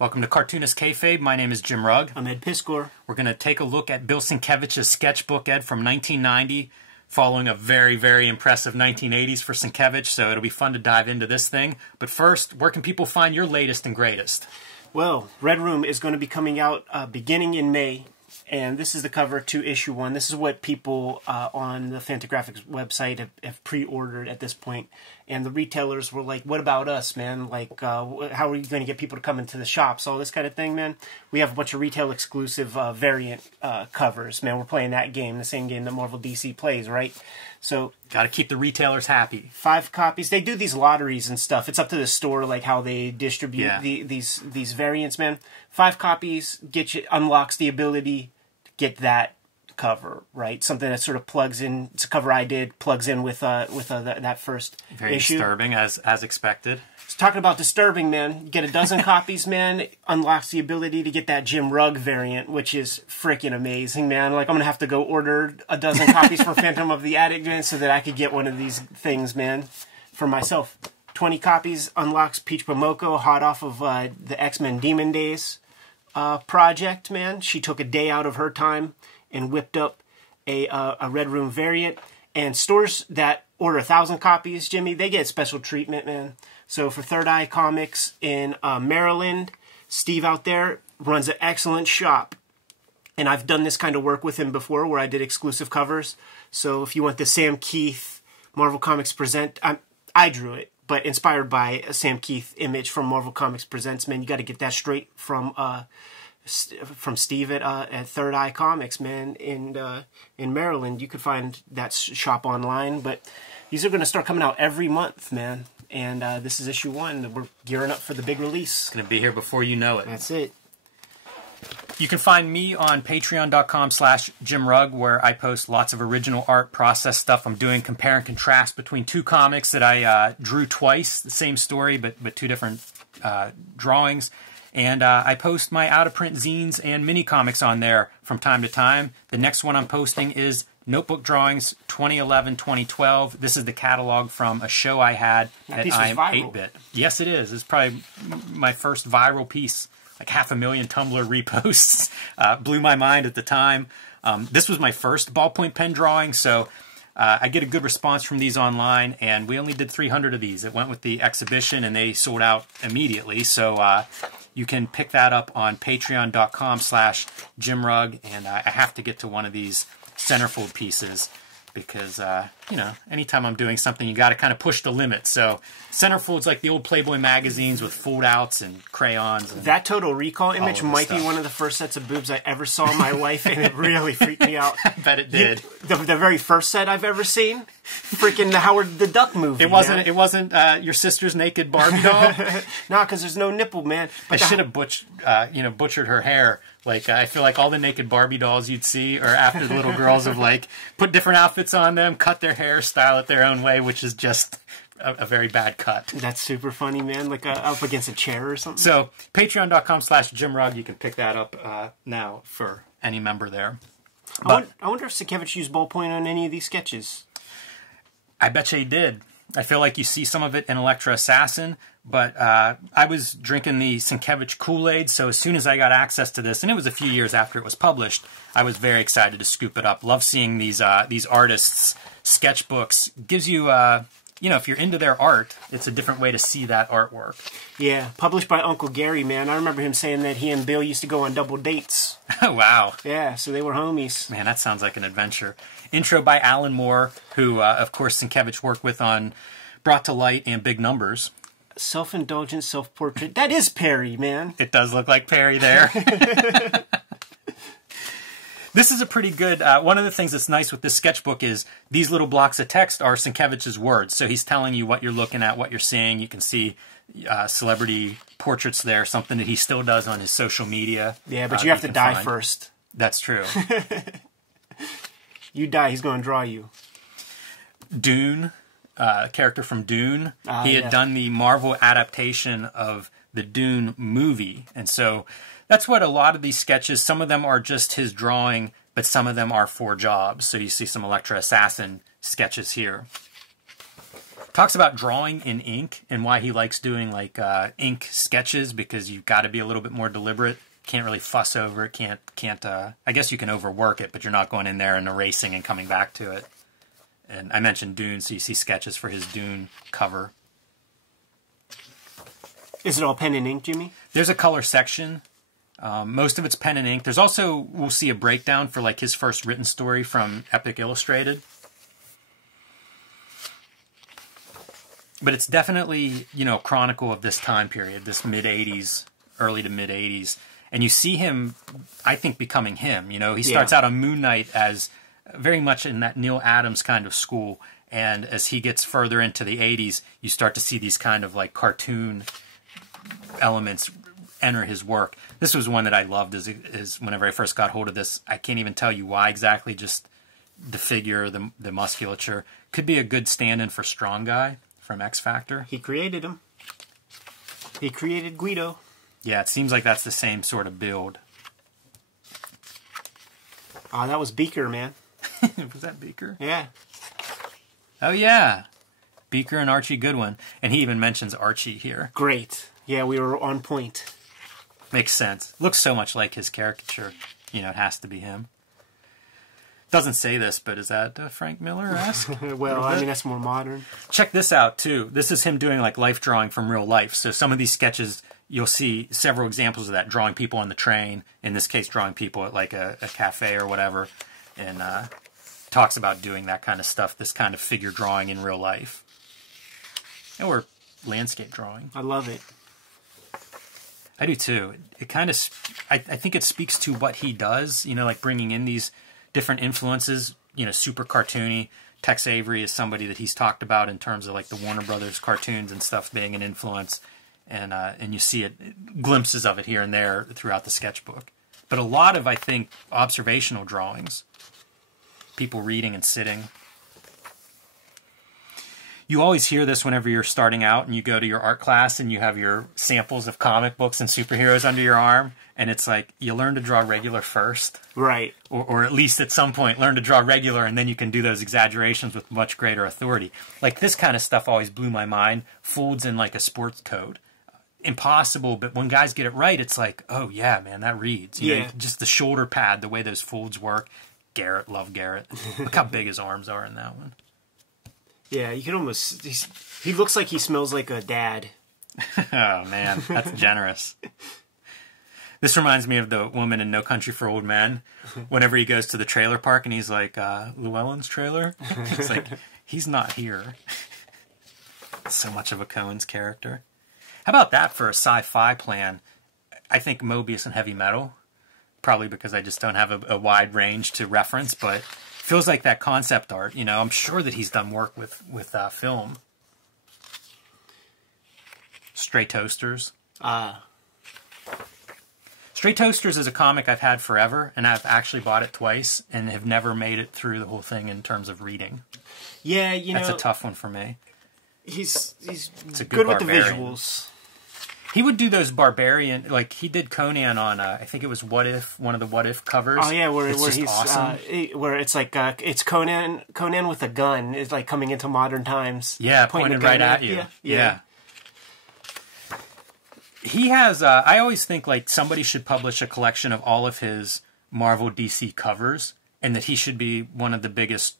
Welcome to Cartoonist Kayfabe. My name is Jim Rugg. I'm Ed Piskor. We're going to take a look at Bill Sienkiewicz's sketchbook, Ed, from 1990, following a very, very impressive 1980s for Sienkiewicz, so it'll be fun to dive into this thing. But first, where can people find your latest and greatest? Well, Red Room is going to be coming out beginning in May, and this is the cover to issue 1. This is what people on the Fantagraphics website have pre-ordered at this point. And the retailers were like, what about us, man? Like, how are you going to get people to come into the shops? All this kind of thing, man. We have a bunch of retail exclusive variant covers, man. We're playing that game, the same game that Marvel DC plays, right? So got to keep the retailers happy. 5 copies. They do these lotteries and stuff. It's up to the store, like how they distribute these variants, man. 5 copies unlocks the ability to get that cover, right? Something that sort of plugs in. It's a cover I did, plugs in with that first Very issue. disturbing, as expected. It's talking about disturbing, man. You get a dozen copies, man. Unlocks the ability to get that Jim Rugg variant, which is freaking amazing, man. Like, I'm gonna have to go order a dozen copies for Phantom of the Attic, man, so that I could get one of these things, man, for myself. 20 copies unlocks Peach Momoko, hot off of the X-Men Demon Days project, man. She took a day out of her time and whipped up a Red Room variant. And stores that order 1,000 copies, Jimmy, they get special treatment, man. So for Third Eye Comics in Maryland, Steve out there runs an excellent shop. And I've done this kind of work with him before where I did exclusive covers. So if you want the Sam Keith Marvel Comics Present, I drew it, but inspired by a Sam Keith image from Marvel Comics Presents, man. You got to get that straight from Steve at Third Eye Comics, man, in Maryland. You could find that shop online, but these are going to start coming out every month, man. And this is issue 1. We're gearing up for the big release. It's going to be here before you know it. That's it. You can find me on patreon.com/JimRugg, where I post lots of original art process stuff. I'm doing compare and contrast between 2 comics that I drew twice, the same story, but 2 different drawings. And I post my out-of-print zines and mini-comics on there from time to time. The next one I'm posting is Notebook Drawings 2011-2012. This is the catalog from a show I had at I'm 8-Bit. Yes, it is. It's probably my first viral piece. Like 500,000 Tumblr reposts. Blew my mind at the time. This was my first ballpoint pen drawing, so I get a good response from these online, and we only did 300 of these. It went with the exhibition, and they sold out immediately, so you can pick that up on patreon.com/JimRugg, and I have to get to one of these centerfold pieces because, you know, anytime I'm doing something, you got to kind of push the limit. So centerfold's like the old Playboy magazines with fold-outs and crayons. And that Total Recall image might be one of the first sets of boobs I ever saw in my life, and it really freaked me out. I bet it did. The very first set I've ever seen, freaking the Howard the Duck movie. It wasn't. Man. It wasn't your sister's naked Barbie doll. No, because there's no nipple, man. But I should have butchered her hair. Like, I feel like all the naked Barbie dolls you'd see are after the little girls have, like, put different outfits on them, cut their hair, style it their own way, which is just a very bad cut. That's super funny, man. Like, up against a chair or something. So, patreon.com/JimRugg, you can pick that up now for any member there. I wonder if Sienkiewicz used ballpoint on any of these sketches. I bet you he did. I feel like you see some of it in Elektra Assassin, but I was drinking the Sienkiewicz Kool-Aid, so as soon as I got access to this, and it was a few years after it was published, I was very excited to scoop it up. Love seeing these artists' sketchbooks. Gives you, you know, if you're into their art, it's a different way to see that artwork. Yeah, published by Uncle Gary, man. I remember him saying that he and Bill used to go on double dates. Oh, wow. Yeah, so they were homies. Man, that sounds like an adventure. Intro by Alan Moore, who, of course, Sienkiewicz worked with on Brought to Light and Big Numbers. Self-indulgent self-portrait. That is Perry, man. It does look like Perry there. This is a pretty good... one of the things that's nice with this sketchbook is these little blocks of text are Sienkiewicz's words. So he's telling you what you're looking at, what you're seeing. You can see celebrity portraits there, something that he still does on his social media. Yeah, but you have to die first. That's true. You die, he's going to draw you. Dune, character from Dune. He had done the Marvel adaptation of the Dune movie. And so that's what a lot of these sketches, some of them are just his drawing, but some of them are for jobs. So you see some Elektra Assassin sketches here. Talks about drawing in ink and why he likes doing like ink sketches, because you've got to be a little bit more deliberate. Can't really fuss over it. Can't. I guess you can overwork it, but you're not going in there and erasing and coming back to it. And I mentioned Dune, so you see sketches for his Dune cover. Is it all pen and ink, Jimmy? There's a color section. Most of it's pen and ink. There's also, we'll see a breakdown for like his first written story from Epic Illustrated. But it's definitely, you know, a chronicle of this time period, this mid-'80s, early to mid-'80s. And you see him, I think, becoming him. You know, he starts out on Moon Knight as very much in that Neil Adams kind of school. And as he gets further into the 80s, you start to see these kind of like cartoon elements enter his work. This was one that I loved as whenever I first got hold of this. I can't even tell you why exactly, just the figure, the musculature. Could be a good stand-in for Strong Guy from X Factor. He created him. He created Guido. Yeah, it seems like that's the same sort of build. Oh, that was Beaker, man. Was that Beaker? Yeah. Oh, yeah. Beaker and Archie Goodwin. And he even mentions Archie here. Great. Yeah, we were on point. Makes sense. Looks so much like his caricature. You know, it has to be him. Doesn't say this, but is that Frank Miller-esque? Well, I mean, that's more modern. Check this out, too. This is him doing, like, life drawing from real life. So some of these sketches, you'll see several examples of that. Drawing people on the train. In this case, drawing people at, like, a cafe or whatever. And talks about doing that kind of stuff, this kind of figure drawing in real life. Or landscape drawing. I love it. I do, too. It kind of... I think it speaks to what he does, you know, like bringing in these different influences, you know, super cartoony. Tex Avery is somebody that he's talked about in terms of like the Warner Brothers cartoons and stuff being an influence, and you see it, glimpses of it here and there throughout the sketchbook. But a lot of, I think, observational drawings, people reading and sitting. You always hear this whenever you're starting out and you go to your art class and you have your samples of comic books and superheroes under your arm, and it's like, you learn to draw regular first. Right. Or at least at some point learn to draw regular, and then you can do those exaggerations with much greater authority. Like this kind of stuff always blew my mind. Folds in like a sports coat. Impossible, but when guys get it right, it's like, oh yeah, man, that reads. You know, just the shoulder pad, the way those folds work. Garrett, love Garrett. Look how big his arms are in that one. Yeah, you can almost... He looks like he smells like a dad. Oh, man, that's generous. This reminds me of the woman in No Country for Old Men. Whenever he goes to the trailer park and he's like, Llewellyn's trailer? It's like, he's not here. So much of a Coen's character. How about that for a sci-fi plan? I think Mobius and Heavy Metal. Probably because I just don't have a wide range to reference, but feels like that concept art. You know, I'm sure that he's done work with film. Stray Toasters. Stray Toasters is a comic I've had forever, and I've actually bought it twice and have never made it through the whole thing in terms of reading. Yeah, you know... That's a tough one for me. He's good with the visuals. He would do those barbarian... Like, he did Conan on, I think it was What If, one of the What If covers. Oh, yeah, where he's... awesome. Where it's like, it's Conan with a gun is like coming into modern times. Yeah, pointed right at you. Yeah. He has, I always think like somebody should publish a collection of all of his Marvel DC covers, and that he should be one of the biggest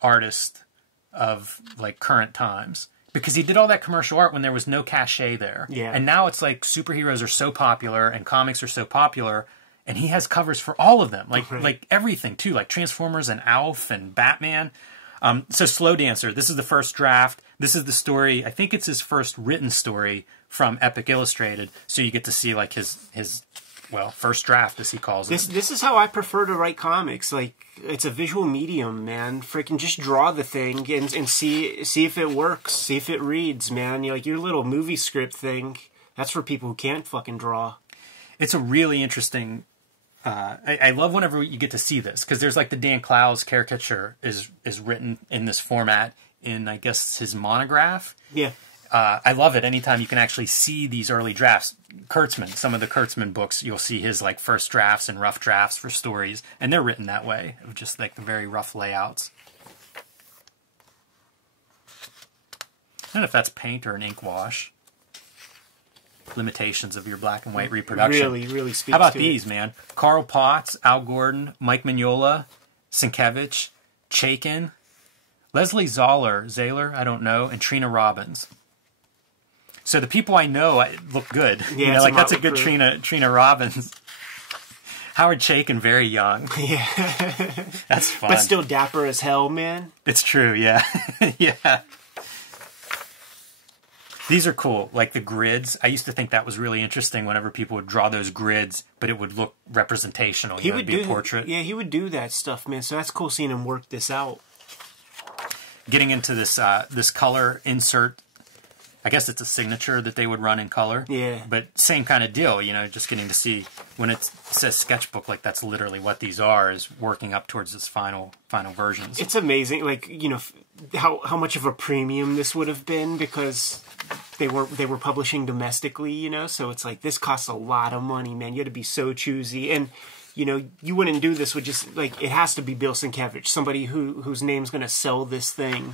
artists of like current times. Because he did all that commercial art when there was no cachet there. Yeah. And now it's like superheroes are so popular and comics are so popular, and he has covers for all of them. Like like everything too, like Transformers and Alf and Batman. So Slow Dancer, this is the first draft. This is the story. I think it's his first written story from Epic Illustrated. So you get to see like his well, first draft, as he calls it. This is how I prefer to write comics. Like, it's a visual medium, man. Freaking just draw the thing and see if it works. See if it reads, man. Like, your little movie script thing, that's for people who can't fucking draw. It's a really interesting... I love whenever you get to see this, because there's like the Dan Clowes caricature is written in this format in, I guess, his monograph. Yeah. I love it anytime you can actually see these early drafts. Kurtzman, some of the Kurtzman books, you'll see his like first drafts and rough drafts for stories, and they're written that way, of just like the very rough layouts. don't know if that's paint or an ink wash. Limitations of your black and white reproduction. Really speaks to it. How about these, man? Carl Potts, Al Gordon, Mike Mignola, Sienkiewicz, Chaikin, Leslie Zahler, I don't know, and Trina Robbins. So the people I know look good. Yeah, you know, like that's a good Trina Robbins. Howard Chaikin, very young. Yeah. That's fun. But still dapper as hell, man. It's true, yeah. Yeah. These are cool, like the grids. I used to think that was really interesting whenever people would draw those grids, but it would look representational. He would do a portrait. Yeah, he would do that stuff, man. So that's cool seeing him work this out. Getting into this this color insert, I guess it's a signature that they would run in color. Yeah. But same kind of deal, you know, just getting to see when it says sketchbook, like that's literally what these are, is working up towards this final versions. It's amazing, like, you know, how much of a premium this would have been because they were publishing domestically, you know, so it's like this costs a lot of money, man. You had to be so choosy, and you know, you wouldn't do this with just like, it has to be Bill Sienkiewicz, somebody whose name's going to sell this thing.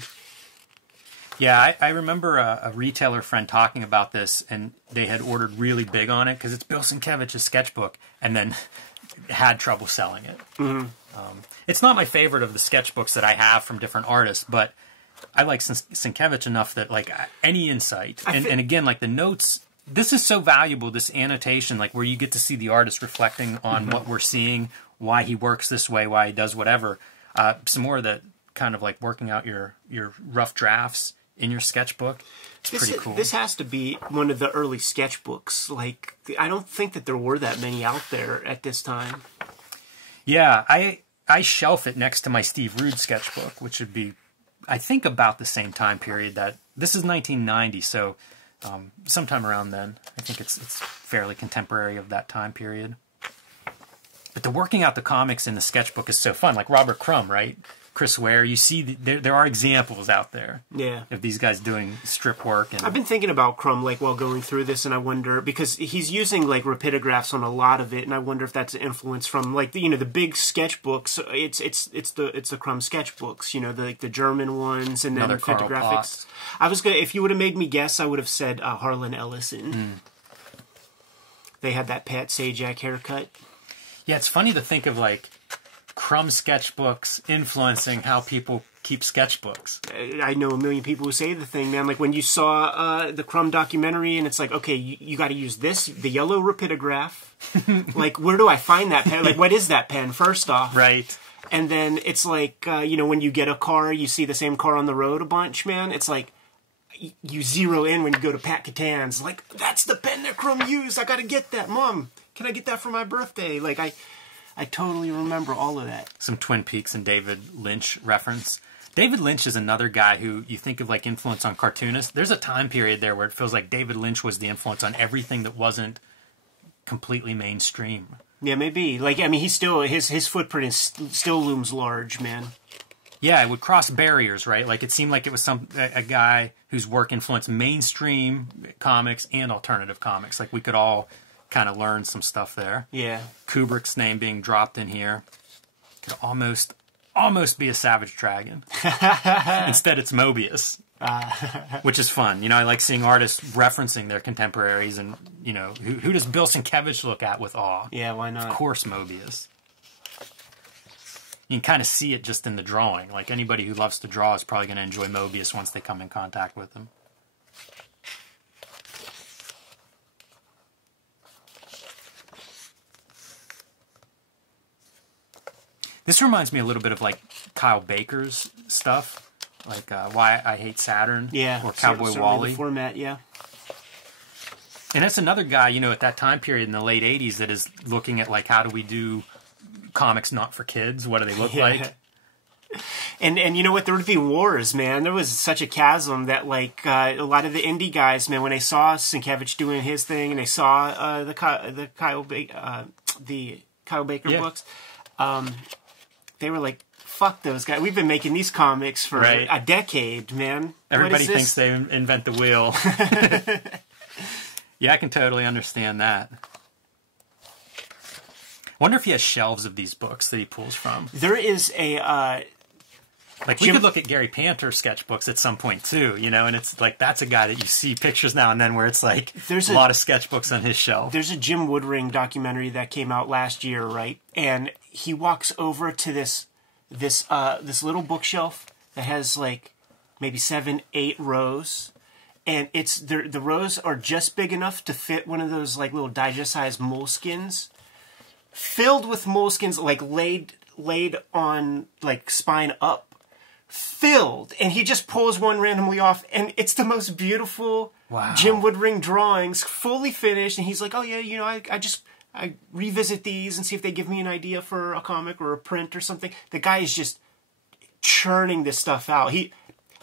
Yeah, I remember a retailer friend talking about this, and they had ordered really big on it because it's Bill Sienkiewicz's sketchbook, and then had trouble selling it. Mm-hmm. It's not my favorite of the sketchbooks that I have from different artists, but I like Sienkiewicz enough that, like, any insight, and again, like the notes, this is so valuable, this annotation, like where you get to see the artist reflecting on what we're seeing, why he works this way, why he does whatever. Some more of that kind of like working out your rough drafts in your sketchbook. It's pretty cool. This has to be one of the early sketchbooks. Like, I don't think that there were that many out there at this time. Yeah, I shelf it next to my Steve Rude sketchbook, which would be, I think, about the same time period. That this is 1990, so sometime around then. I think it's fairly contemporary of that time period. But the working out the comics in the sketchbook is so fun. Like Robert Crumb, right? Chris Ware, you see there are examples out there, yeah, of these guys doing strip work. And I've been thinking about Crumb, like, while going through this, and I wonder, because he's using like rapidographs on a lot of it, and I wonder if that's an influence from, like, the, you know, the big sketchbooks. It's the Crumb sketchbooks, you know, the German ones, and then Fantagraphics. I was gonna, if you would have made me guess, I would have said Harlan Ellison. They had that Pat Sajak haircut. Yeah, it's funny to think of like Crumb sketchbooks influencing how people keep sketchbooks. I know a million people who say the thing, man. Like when you saw the Crumb documentary, and it's like, okay, you got to use the yellow rapidograph. Like, where do I find that pen? Like, what is that pen, first off? Right. And then it's like, you know, when you get a car, you see the same car on the road a bunch, man. It's like, you zero in when you go to Pat Catan's. Like, that's the pen that Crumb used. I got to get that. Mom, can I get that for my birthday? Like, I totally remember all of that. Some Twin Peaks and David Lynch reference. David Lynch is another guy who you think of like influence on cartoonists. There's a time period there where it feels like David Lynch was the influence on everything that wasn't completely mainstream. Yeah, maybe. Like, I mean, he's still, his footprint still looms large, man. Yeah, it would cross barriers, right? Like, it seemed like it was a guy whose work influenced mainstream comics and alternative comics. Like, we could all kind of learn some stuff there. Yeah. Kubrick's name being dropped in here. Could almost be a Savage Dragon. Instead, it's Mobius. Which is fun. You know, I like seeing artists referencing their contemporaries, and, you know, who does Bill Sienkiewicz look at with awe? Yeah, why not? Of course, Mobius. You can kind of see it just in the drawing. Like, anybody who loves to draw is probably going to enjoy Mobius once they come in contact with him. This reminds me a little bit of, like, Kyle Baker's stuff. Like, Why I Hate Saturn. Yeah. Or Cowboy Wally. The format, yeah. And that's another guy, you know, at that time period in the late 80s that is looking at, like, how do we do comics not for kids? What do they look like? And you know what? There would be wars, man. There was such a chasm that, like, a lot of the indie guys, man, when they saw Sienkiewicz doing his thing, and they saw the Kyle Baker books, they were like, fuck those guys. We've been making these comics for a decade, man. Everybody thinks they invent the wheel. Yeah, I can totally understand that. Wonder if he has shelves of these books that he pulls from. There is Like, we could look at Gary Panter's sketchbooks at some point, too, you know, and it's like, that's a guy that you see pictures now and then where it's like, there's a lot of sketchbooks on his shelf. There's a Jim Woodring documentary that came out last year, right? And he walks over to this little bookshelf that has, like, maybe 7, 8 rows. And it's the rows are just big enough to fit one of those, like, little digest-sized moleskins. Filled with moleskins, like, laid on, like, spine up. Filled, and he just pulls one randomly off, and it's the most beautiful Jim Woodring drawings, fully finished. And he's like, "Oh yeah, you know, I revisit these and see if they give me an idea for a comic or a print or something." The guy is just churning this stuff out.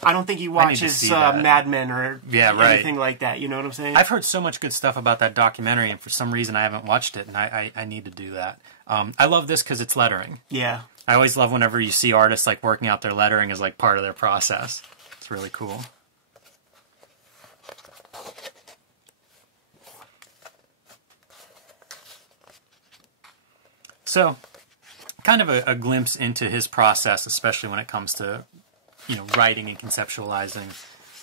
I don't think he watches Mad Men or anything like that. You know what I'm saying? I've heard so much good stuff about that documentary, and for some reason I haven't watched it, and I need to do that. I love this because it's lettering. Yeah. I always love whenever you see artists like working out their lettering as like part of their process. It's really cool. So, kind of a glimpse into his process, especially when it comes to, you know, writing and conceptualizing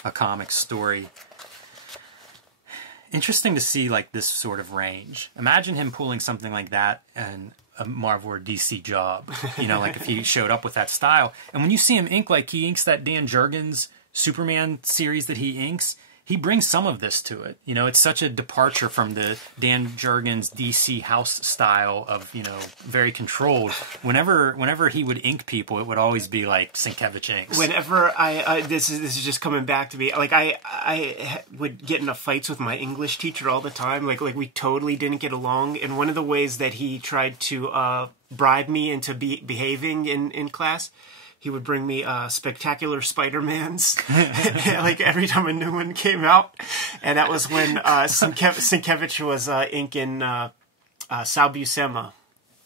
a comic story. Interesting to see like this sort of range. Imagine him pulling something like that and a Marvel or DC job, you know, like if he showed up with that style. And when you see him ink, like he inks that Dan Jurgens Superman series that he inks, he brings some of this to it. You know, it's such a departure from the Dan Jurgens DC house style of, you know, very controlled. Whenever he would ink people, it would always be like Sienkiewicz inks. Whenever this is just coming back to me. Like I would get into fights with my English teacher all the time. Like we totally didn't get along. And one of the ways that he tried to bribe me into behaving in class, he would bring me Spectacular Spider-Mans, like every time a new one came out. And that was when Sienkiewicz was inking Sal Buscema.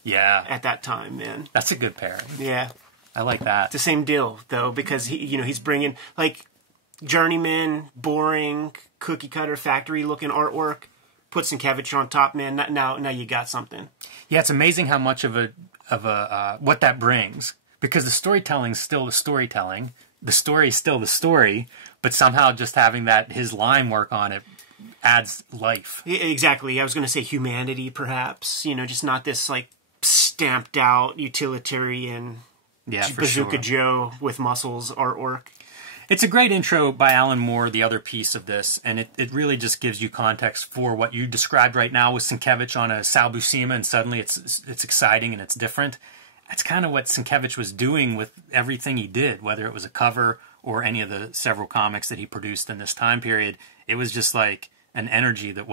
Yeah. At that time, man. That's a good pairing. Yeah. I like that. It's the same deal, though, because he's bringing, like, journeyman, boring, cookie-cutter, factory-looking artwork. Put Sienkiewicz on top, man. Now you got something. Yeah, it's amazing how much of a what that brings. Because the storytelling's still the storytelling, the story is still the story, but somehow just having his line work on it adds life. Exactly. I was going to say humanity, perhaps. You know, just not this like stamped out utilitarian Bazooka Joe with muscles artwork. It's a great intro by Alan Moore, the other piece of this, and it really just gives you context for what you described right now with Sienkiewicz on a Sal Buscema, and suddenly it's exciting and it's different. That's kind of what Sienkiewicz was doing with everything he did, whether it was a cover or any of the several comics that he produced in this time period. It was just like an energy that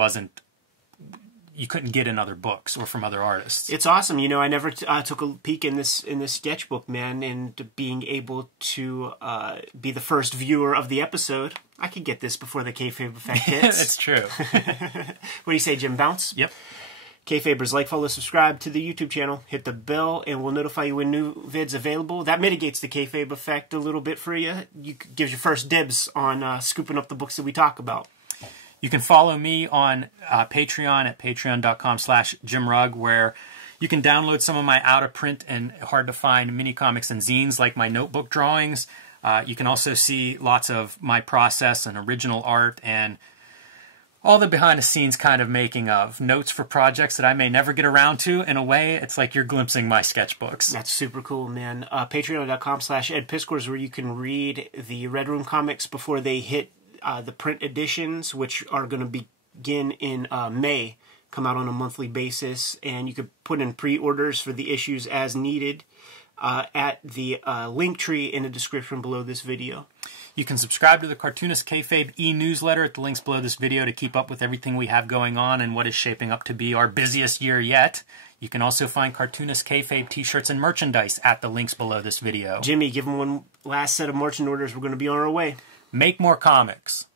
you couldn't get in other books or from other artists. It's awesome. You know, I never took a peek in this sketchbook, man, and being able to be the first viewer of the episode. I could get this before the Kayfabe effect hits. That's true. What do you say, Jim? Bounce? Yep. Kayfabers, like, follow, subscribe to the YouTube channel. Hit the bell, and we'll notify you when new vids available. That mitigates the Kayfabe effect a little bit for you. Gives you first dibs on scooping up the books that we talk about. You can follow me on Patreon at patreon.com/JimRugg, where you can download some of my out-of-print and hard-to-find mini-comics and zines, like my notebook drawings. You can also see lots of my process and original art and all the behind-the-scenes kind of making of. Notes for projects that I may never get around to. In a way, it's like you're glimpsing my sketchbooks. That's super cool, man. Patreon.com/EdPiscor is where you can read the Red Room comics before they hit the print editions, which are going to begin in May. Come out on a monthly basis, and you could put in pre-orders for the issues as needed at the link tree in the description below this video. You can subscribe to the Cartoonist Kayfabe e-newsletter at the links below this video to keep up with everything we have going on and what is shaping up to be our busiest year yet. You can also find Cartoonist Kayfabe t-shirts and merchandise at the links below this video. Jimmy, give them one last set of merchant orders. We're going to be on our way. Make more comics.